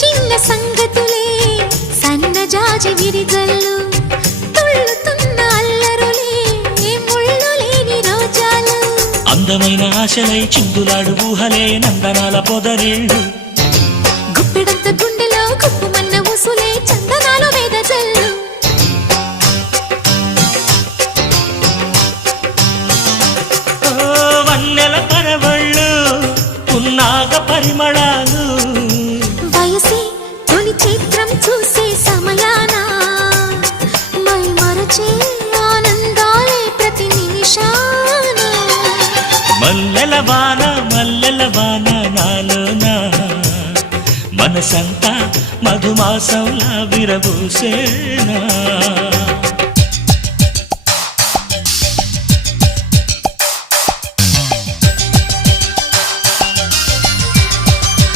చిన్న సంగతులే సన్నజాజి విరిజల్లు తుళ్ళుతున్న అల్లరులే ముళ్ళు లేని రోజాలు అందమైన ఆశలై చిందులాడు ఊహలే నందనాల పొదరిళ్ళు గుప్పెడంత గుండెలో కుప్పుమన్న ఊసులే చందనాల వేదజల్లు వన్నెల పరవళ్ళు పున్నాగ పరిమళాలు వయసే తొలి చిత్రం చూసే సమయాన మై మరచే ఆనందాలే ప్రతి నిమిషాన మల్లెల వాన నాలోనా మనసంతా మధుమాసంలా విరబూసేనా